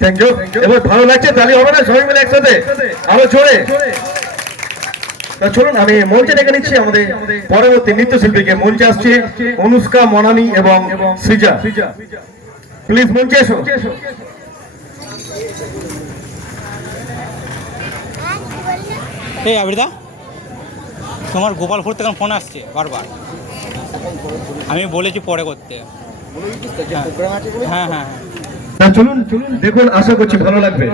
Thank you. এবার ভালো লাগছে, তাহলে হবে না সবাই মিলে একসাথে আরো জোরে। চলুন আমি মঞ্চে ডেকে নিচ্ছি আমাদের পরবর্তী নৃত্যশিল্পীকে। মঞ্চে আসছে অনুষ্কা, মনামি এবং সৃজা। প্লিজ মঞ্চে এসো। এই আবিরদা, তোমার গোপালপুর থেকে ফোন আসছে বারবার, আমি বলেছি পরে করতে। হ্যাঁ হ্যাঁ হ্যাঁ, চলুন চলুন দেখুন, আশা করছি ভালো লাগবে।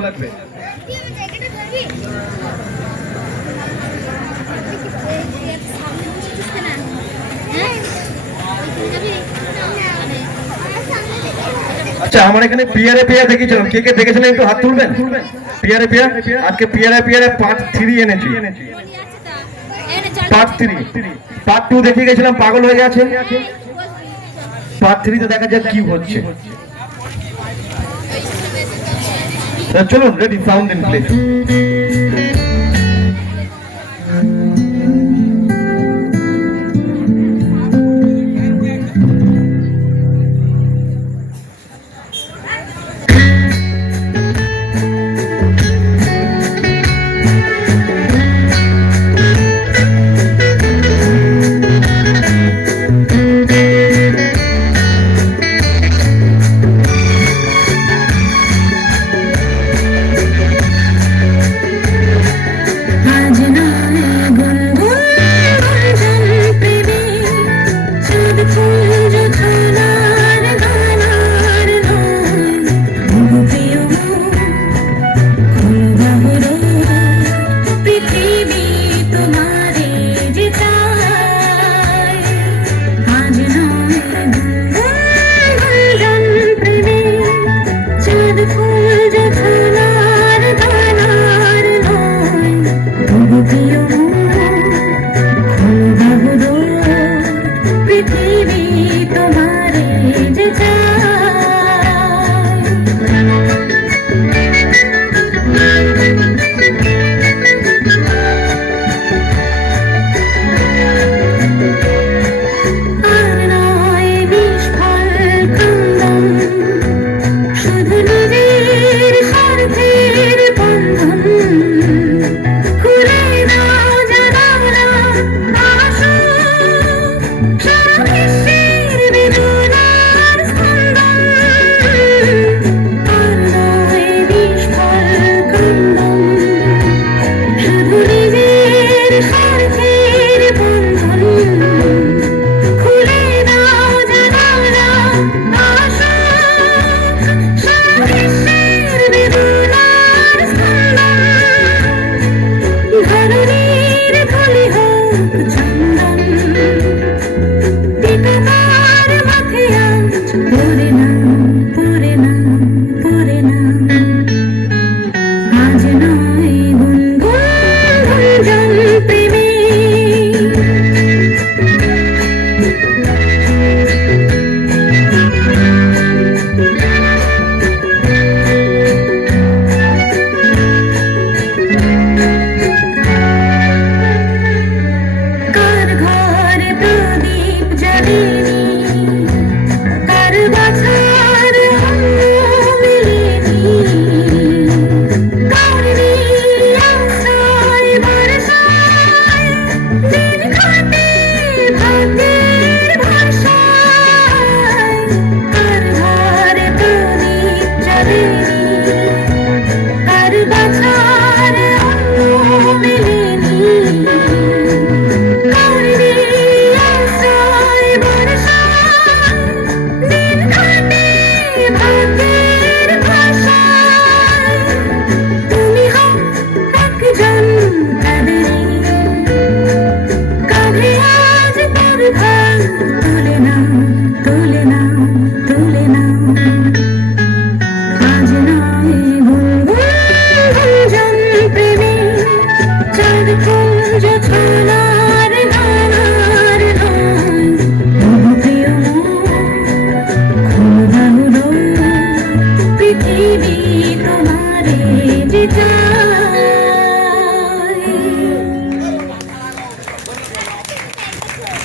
আচ্ছা, আমার এখানে পিয়ারে পিয়া দেখেছিলাম, কে কে দেখেছিলেন একটু হাত তুলবেন। পিয়ারে পিয়া, আজকে পিয়ারে পিয়ারে পার্ট 3 এনেছি। পার্ট 3, পার্ট 2 দেখে গেছিলাম, পাগল হয়ে গেছে। পার্ট 3 তে দেখা যাক কি হচ্ছে। চলুন, ready, sound in place.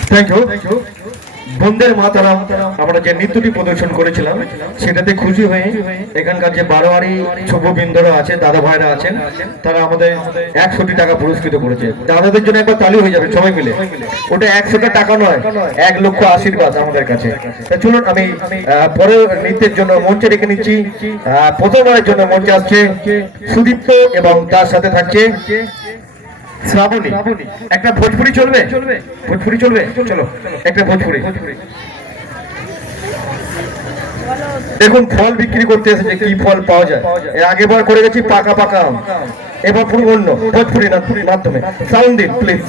Thank you. Vande Mataram আমরা যে নৃত্যটি প্রদর্শন করেছিলাম সেটাতে খুশি হয়ে এখানকার যে বারোয়ারি শুভবৃন্দরা আছে, দাদা ভাইরা আছেন, তারা আমাদের 100টি টাকা পুরস্কৃত করেছে। দাদাদের জন্য একবার তালি হয়ে যাবে সবাই মিলে। ওটা 100টা টাকা নয়, 1 লক্ষ আশীর্বাদ আমাদের কাছে। তা চলুন আমি পরের নৃত্যের জন্য মঞ্চে রেখে নিচ্ছি। প্রথমবারের জন্য মঞ্চে আসছে সুদীপ্ত এবং তার সাথে থাকছে শ্রাবণী। একটা ভোজপুরি চলবে? ভোজপুরি চলবে, চলো একটা ভোজপুরি। দেখুন ফল বিক্রি করতে এসেছে, কি ফল পাওয়া যায়। এর আগেবার করে গেছি পাকা পাকা আম, এবার পুরো অন্য ভোজপুরি মাধ্যমে। সাউন্ড দিন প্লিজ।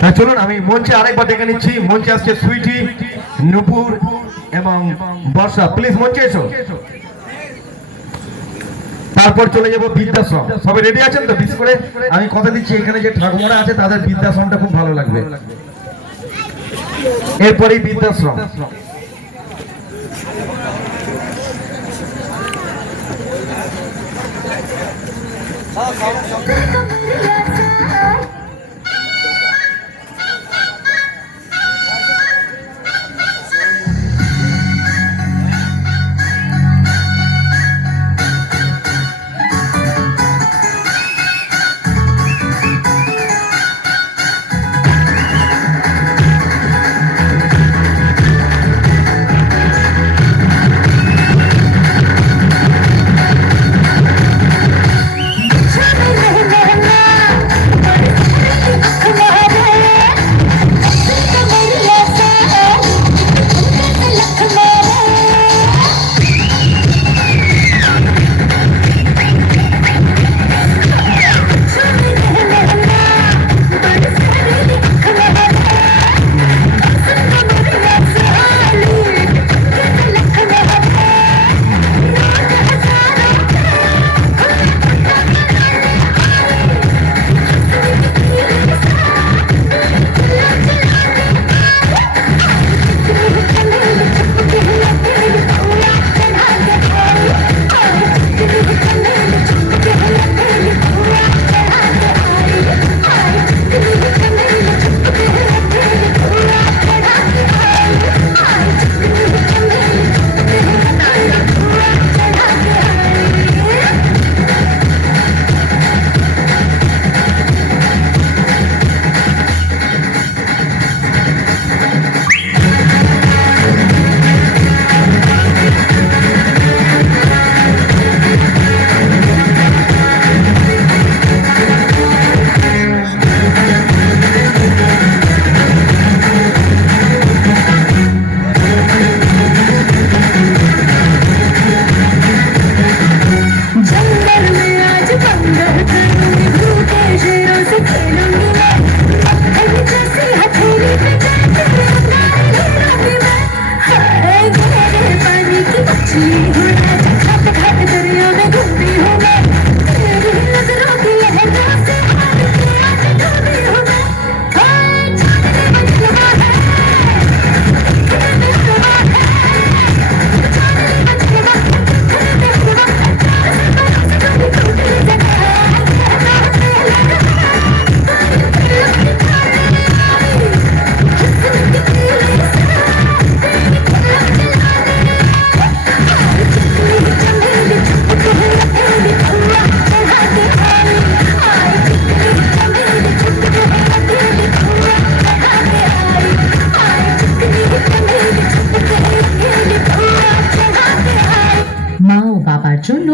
হ্যাঁ চলুন, আমি মঞ্চে আরেকবার ডেকে নিচ্ছি। মঞ্চে আসছে সুইটি, নূপুর এবং বর্ষা। প্লিজ মঞ্চে এসো। তারপর চলে যাবো বৃদ্ধাশ্রম। সবাই রেডি আছেন তো? বিশেষ করে আমি কথা দিচ্ছি, এখানে যে ঠাকুমারা আছে তাদের বৃদ্ধাশ্রমটা খুব ভালো লাগবে। এরপরেই বৃদ্ধাশ্রম। জন্য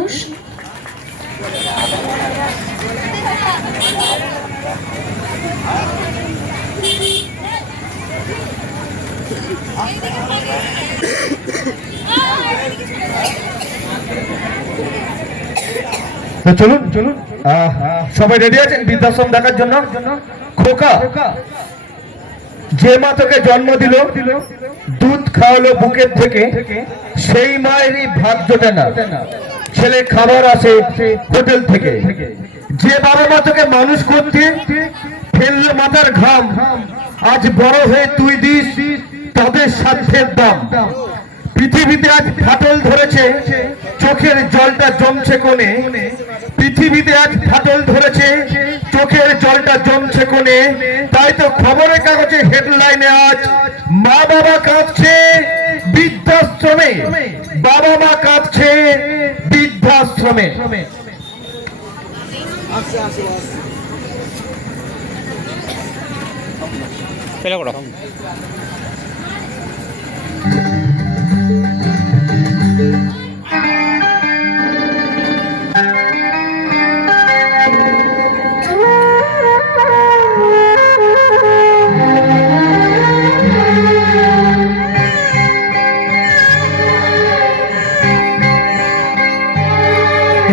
তো চলুন চলুন, সবাই রেডি আছেন বৃদ্ধাশ্রম দেখার জন্য? খোকা যে মা তোকে জন্ম দিল, দুধ খাওয়ালো বুকের থেকে, সেই মায়েরই ভাত জোটে না, ছেলে খাবার আসে হোটেল থেকে। যে বাবা মা তোকে মানুষ করতে ফেললো মাথার ঘাম, আজ বড় হয়ে তুই দিস তাদের স্বার্থের দাম। পৃথিবীতে আজ ফাটল ধরেছে, চোখের জলটা জমছে কোণে। পৃথিবীতে আজ ফাটল ধরেছে, চোখের জলটা জমছে কোণে। তাই তো খবরের কাগজে হেডলাইনে আজ মা বাবা কাঁদছে বৃদ্ধাশ্রমে, বাবা মা কাঁদছে বৃদ্ধাশ্রমে। পেলে করো।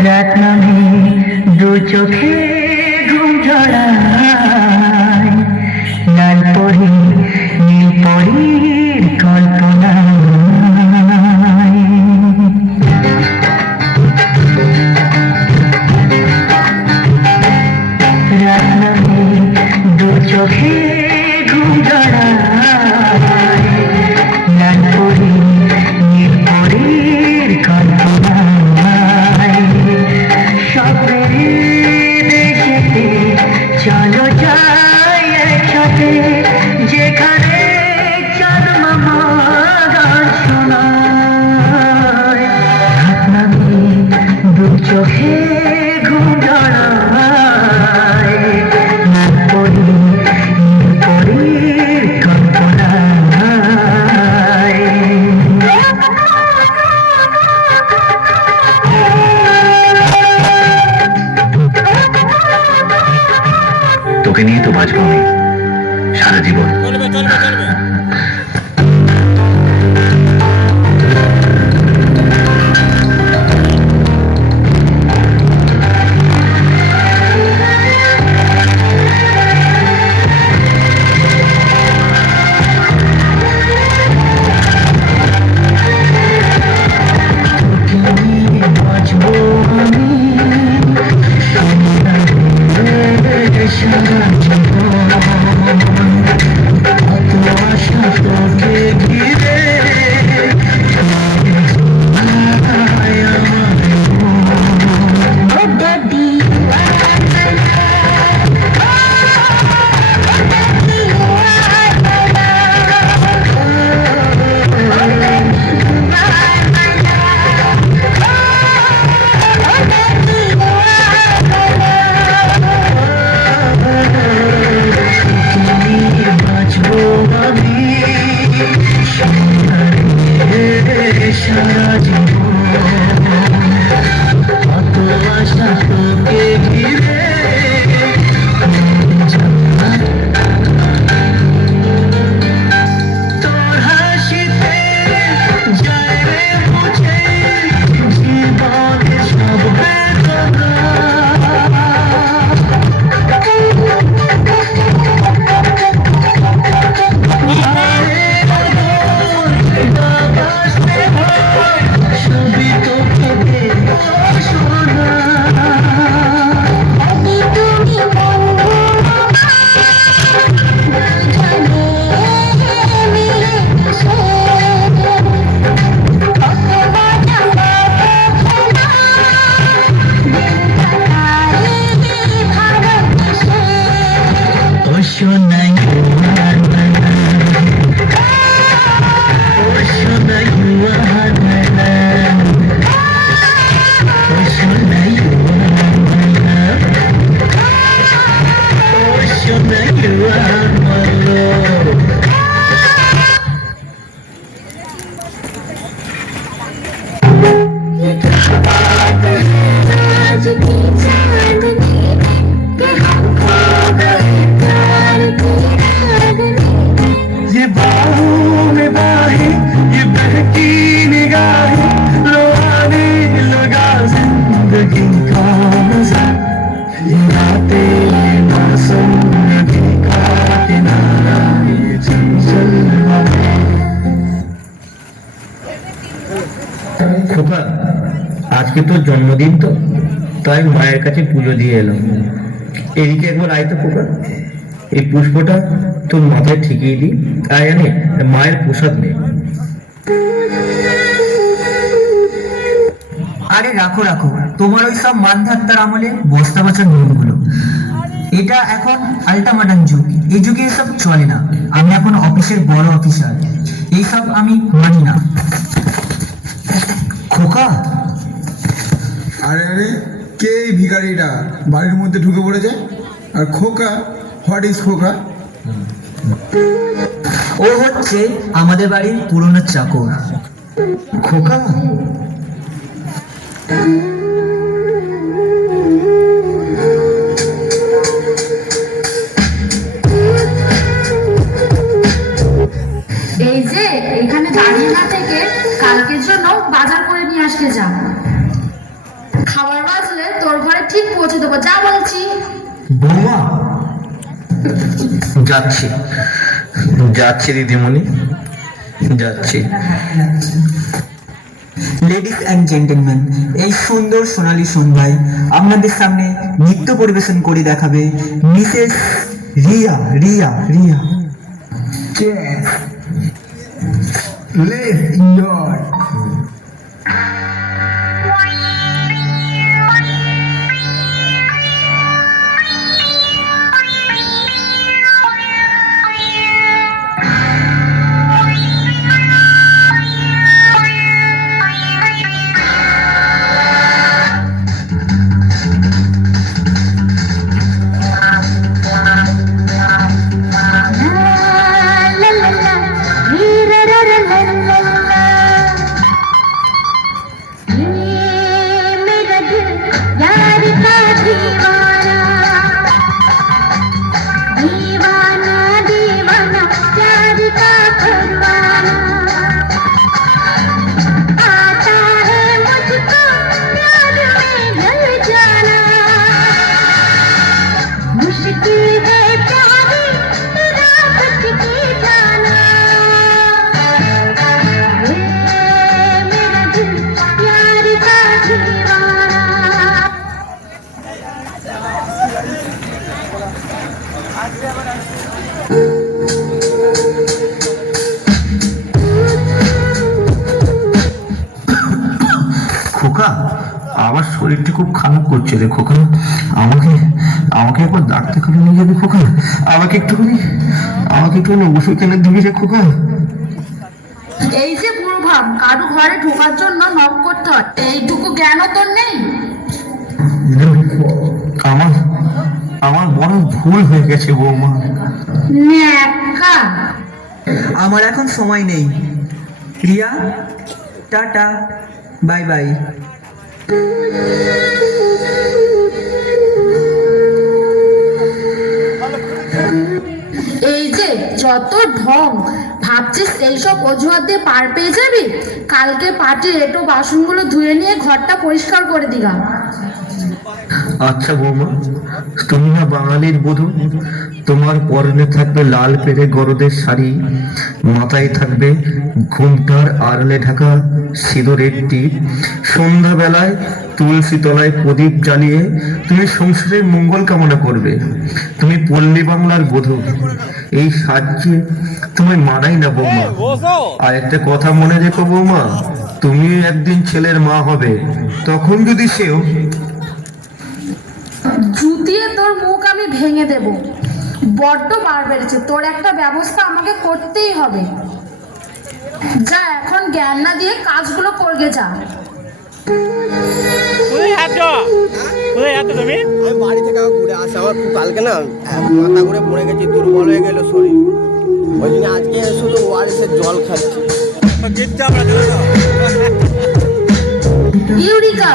রাত নামে দু চোখে ঘুম ঝরা চোখে ঘুম জড়ায় নান পরি নির্ভরের কল্পনায় স্বপ্নের দেশেতে চলো যাই একসাথে যেখানে চাঁদ মামা গান শোনায় রাত নামে দু চোখে ঘুম জড়ায় নান পরি নির্ভরের কল্পনায় তোকে নিয়ে তো বাঁচবো আমি সারা জীবন। চলবে চলবে চলবে। বাঁচবো আমি সারা জীবন। কত আশা তোকে ঘিরে বাঁচবো আমি সারা জীবন। কত আশা তোকে ঘিরে তোর হাসিতে যায় রে মুছে জীবনের সব বেদনা। ये बाहों में बाहें ये बहकी निगाहें लो आने लगा जिंदगी का मजा। ये रातें ये मौसम नदी का किनारा ये चंचल हवा। খোকা আজকে তোর জন্মদিন তো তাই মায়ের কাছে পুজো দিয়ে এলাম। এদিকে একবার আয় তো খোকা, এই পুষ্পটা তোর মাথায় ঠিকিয়ে দিই। আয় আনে মায়ের প্রসাদ নে। আরে রাখো রাখো, তোমার ওই সব মানধাত্তার আমলে বস্তা বাঁচার নিয়মগুলো। এটা এখন আল্টামাডার্ন যুগ, এই যুগে এসব চলে না। আমি এখন অফিসের বড় অফিসার, এইসব আমি মানি না। খোকা আরে আরে, কে এই ভিখারিটা বাড়ির মধ্যে ঢুকে পড়েছে? আর খোকা, হোয়াট ইজ খোকা? ও হচ্ছে আমাদের বাড়ির পুরনো চাকর। খোকা এই যে এখানে দাঁড়িয়ে না থেকে কালকের জন্য বাজার করে নিয়ে আসতে যা। খাবার বাজলে তোর ঘরে ঠিক পৌঁছে দেবো, যা বলছি। বৌমা যাচ্ছি যাচ্ছি দিদিমণি যাচ্ছি। লেডিস অ্যান্ড জেন্টলম্যান, এই সুন্দর সোনালী সন্ধ্যায় আপনাদের সামনে নৃত্য পরিবেশন করে দেখাবে Mrs Riya Riya Riya. Yes. Let's enjoy. খোকা, আমার শরীরটা খুব খারাপ করছে রে খোকা। আমাকে আমাকে একবার ডাক্তারখানে নিয়ে যাবি খোকা? আমাকে একটুখানি ওষুধ এনে দিবি রে খোকা? এই যে বুড়ো ভাব, কারো ঘরে ঢোকার জন্য নক করতে হয়, এইটুকু জ্ঞানও তোর নেই? আমার বড় ভুল হয়ে গেছে বৌমা। ন্যাকা। আমার এখন সময় নেই। Riya, tata, bye bye. এই যে যত ঢং, ভাবছিস এইসব অজুহাত দিয়ে পার পেয়ে যাবি? কালকে পাটির এটো বাসনগুলো ধুয়ে নিয়ে ঘরটা পরিষ্কার করে দিলাম। আচ্ছা বৌমা, তুমি না বাঙালির বধূ, তোমার পরনে থাকবে লাল পেরে গরদের শাড়ি, মাথায় থাকবে ঘুমটার আড়লে ঢাকা সিঁদুরের টিপ। সন্ধ্যাবেলায় তুলসী তলায় প্রদীপ জ্বালিয়ে তুমি সংসারের মঙ্গল কামনা করবে। তুমি পল্লী বাংলার বধূ, এই সাজ্যে তোমায় মানাই না বৌমা। আর একটা কথা মনে রেখো বৌমা, তুমি একদিন ছেলের মা হবে, তখন যদি সেও জুতিয়ে তোর মুখ আমি ভেঙে দেব। বড্ড বার বেড়েছে, তোর একটা ব্যবস্থা আমাকে করতেই হবে। যা, এখন জ্ঞান না দিয়ে কাজগুলো করগে যা। তুমি আমি বাড়ি থেকে ঘুরে আসি, আমার কালকে না মাথা ঘুরে পড়ে গেছি, দুর্বল হয়ে গেল শরীর। ওই জন্য আজকে শুধু ওয়ারিসের জল খাচ্ছি। ইউরিকা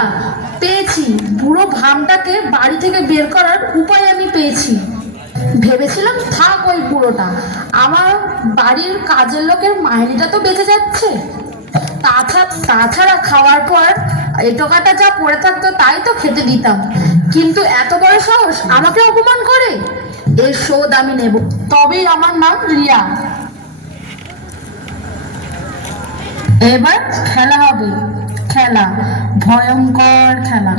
পেয়েছি, পুরো ভামটাকে বাড়ি থেকে বের করার উপায় আমি পেয়েছি। ভেবেছিলাম থাক ওই পুরোটা, আমার বাড়ির কাজের লোকের মাইনেটা তো বেঁচে যাচ্ছে। তাছাড়া খাওয়ার পর এটোকাটা যা পড়ে থাকতো তাই তো খেতে দিতাম। কিন্তু এত বড় সাহস আমাকে অপমান করে, এর শোধ আমি নেব। তবেই আমার নাম রিয়া। এবার খেলা হবে, খেলা, ভয়ঙ্কর খেলা।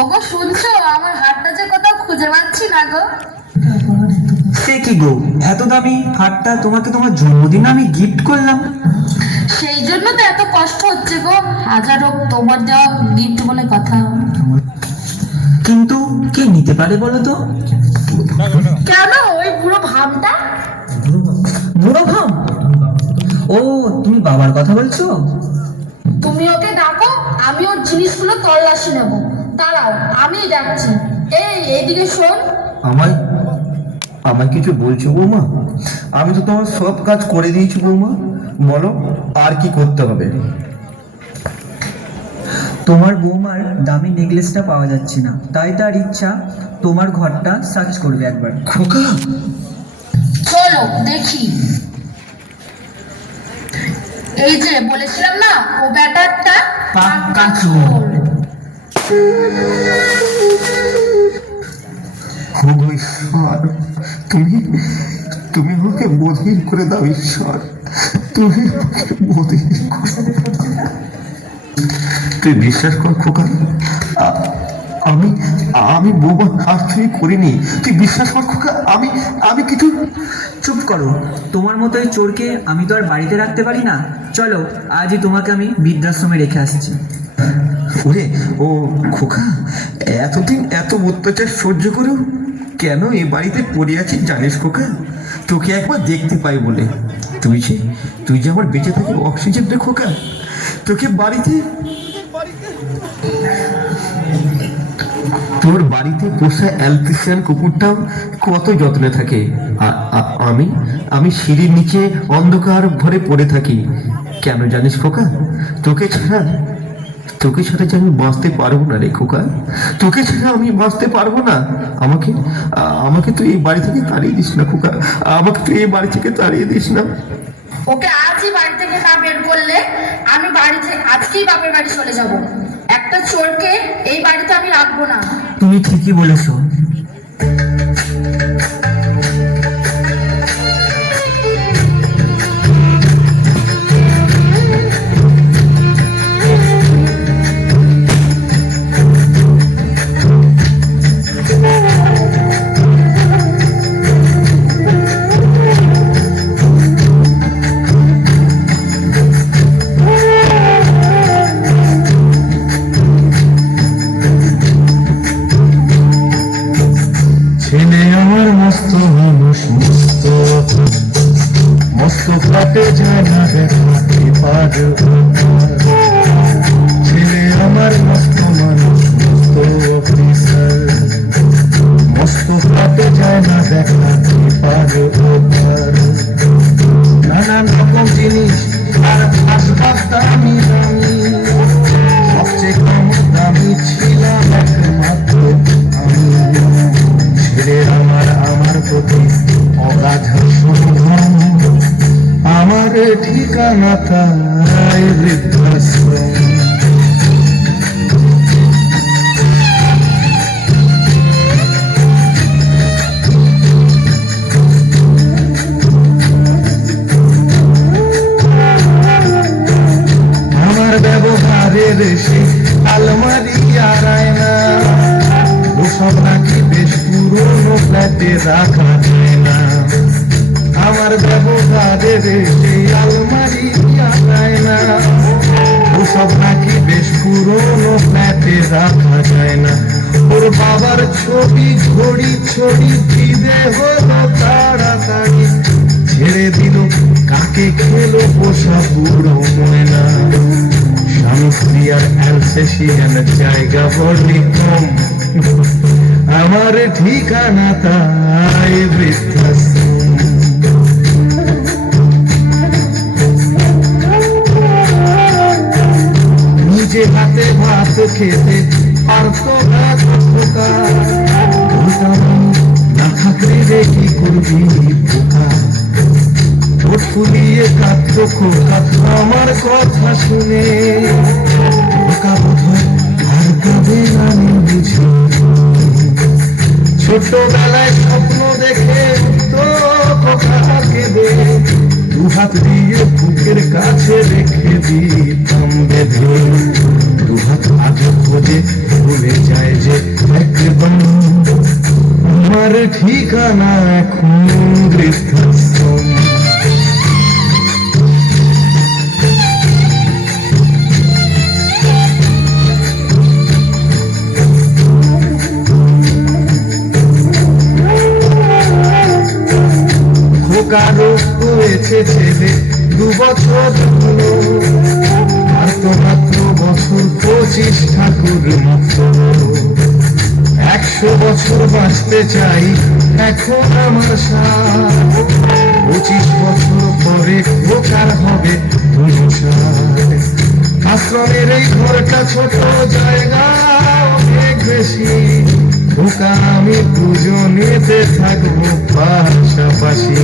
ওগো শুনছো, আমার হাতটা যে কোথাও খুঁজে পাচ্ছি না গো। সে কি গো, এত দামি হারটা তোমাকে তোমার জন্মদিনে আমি গিফট করলাম। সেই জন্য তো এত কষ্ট হচ্ছে গো। হাজার হোক, তোমার দেওয়া গিফট বলে কথা। কিন্তু কে নিতে পারে বলো তো? কেন ওই পুরো ভাবটা? বুড়ো ভাম? ও, তুমি বাবার কথা বলছো? তুমি ওকে ডাকো, আমি ওর জিনিসগুলো তল্লাশি নেব। দাঁড়াও, আমি ডাকছি। এইদিকে শোন। আমায় আমায় কিছু বলছো বৌমা? আমি তো তোমার সব কাজ করে দিয়েছি বৌমা, বলো আর কি করতে হবে? তোমার বৌমার দামি নেকলেসটা পাওয়া যাচ্ছে না, তাই তার ইচ্ছা তোমার ঘরটা সার্চ করবে একবার। খোকা, চলো দেখি। এই যে বলেছিলাম না, ও ব্যাটারটা পাক্কা চোর। ওগো ঈশ্বর, তুমি আমাকে বধির করে দাও ঈশ্বর, তুমি আমাকে বধির করে দাও। তুই বিশ্বাস কর খোকা, আমি আমি বোবা আর তুই করিনি, তুই বিশ্বাস কর খোকা, আমি কিছু। চুপ করো, তোমার মতো এই চোরকে আমি তো আর বাড়িতে রাখতে পারি না। চলো আজই তোমাকে আমি বৃদ্ধাশ্রমে রেখে আসছি। ওরে ও খোকা, এতদিন এত অত্যাচার সহ্য করেও কেন এ বাড়িতে পড়ে আছিস জানিস খোকা? তোকে একবার দেখতে পাই বলে। তুই যে আমার বেঁচে থাকি অক্সিজেন রে খোকা। তোকে বাড়িতে, তোর বাড়িতে পোষা অ্যালপিসিয়ান কুকুরটাও কত যত্নে থাকে। আমি সিঁড়ির নিচে অন্ধকার ঘরে পড়ে থাকি কেন জানিস খোকা? তোকে ছাড়া যে আমি বাঁচতে পারবো না রে খোকা, তোকে ছাড়া আমি বাঁচতে পারবো না। আমাকে তুই এই বাড়ি থেকে তাড়িয়ে দিস না খোকা, আমাকে তুই এই বাড়ি থেকে তাড়িয়ে দিস না। ওকে আজই বাড়ি থেকে না বের করলে আমি আজকেই বাপের বাড়ি চলে যাব। একটা চোরকে এই বাড়িতে আমি রাখবো না। তুমি ঠিকই বলেছো। ছেলে আমার মস্ত মানুষ, মস্ত ফ্ল্যাটে যায় না দেখাতে পারো। ছেলে আমার মস্ত মানুষ, মস্ত অফিসার, মস্ত ফ্ল্যাটে যায় না দেখাতে পারো। নানান রকম জিনিস আর আসবাব দামি দামি, সবচেয়ে কম দামি ছিলাম একমাত্র আমি। ছেলে আমার প্রতি অগাধ সম্ভ্রম, আমার ঠিকানা তাই বৃদ্ধাশ্রম। আমার ব্যবহারের সে আলমারি আর আয়না, ওসব নাকি বেশ পুরনো ফ্ল্যাটে রাখা যায় না। আমার ব্যবহারের সেই আলমারি আর আয়না, ওসব নাকি বেশ পুরনো ফ্ল্যাটে রাখা যায় না। ওর বাবার ছবি ঘড়ি ছড়ি খিদে হলো তাড়াতাড়ি, ছেড়ে দিল কাকে খেলো পোষা বুড়ো ময়না। স্বামী স্ত্রী আর অ্যালসেশিয়ান জায়গা বড়ই কম, আমার ঠিকানা তাই বৃদ্ধাশ্রম। নিজে হাতে ভাত খেতে পারতো না খোকা, না থাকলে রে কি করবি পোকা। ঠোঁট ফুলিয়ে কাঁদতো খোকা আমার কথা শুনে, খোকা বোধহয় আর কাঁদে না আমি বুঝি। ছোটবেলায় স্বপ্ন দেখে তো খোকা কেঁদে, দু হাত দিয়ে বুকের কাছে রেখে দিতাম বেঁধে। দু হাত আগে খোঁজে ভুলে যায় যে একবার, আমার ঠিকানা এখন বৃদ্ধাশ্রম। কারো হয়েছে ছেলে 2 বছর হলো, আর তো মাত্র বছর 25 ঠাকুর মতো। 100 বছর বাঁচতে চাই এখন আমার সাথ, 25 বছর পরে বোকার হবে 59। আশ্রমের এই ঘরটা ছোট, জায়গা অনেক বেশি, বোকা আমি দুজনেতে থাকবো পাশাপাশি।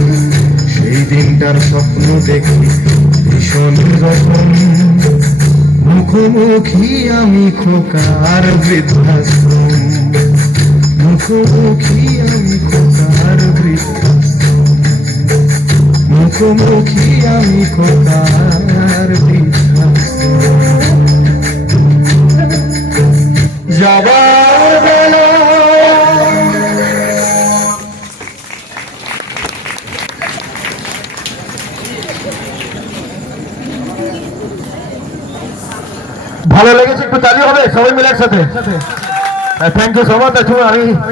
সেই দিনটার স্বপ্ন দেখি ভীষণ রকম, মুখোমুখি আমি খোকার বৃদ্ধাশ্রম। মুখোমুখি আমি খোকার বৃদ্ধাশ্রম, মুখোমুখি আমি খোকার বৃদ্ধাশ্রম। যাবার বেলা ভালো লেগেছে, একটু তালি হবে সবাই মিলে একসাথে। Thank you so much. আমি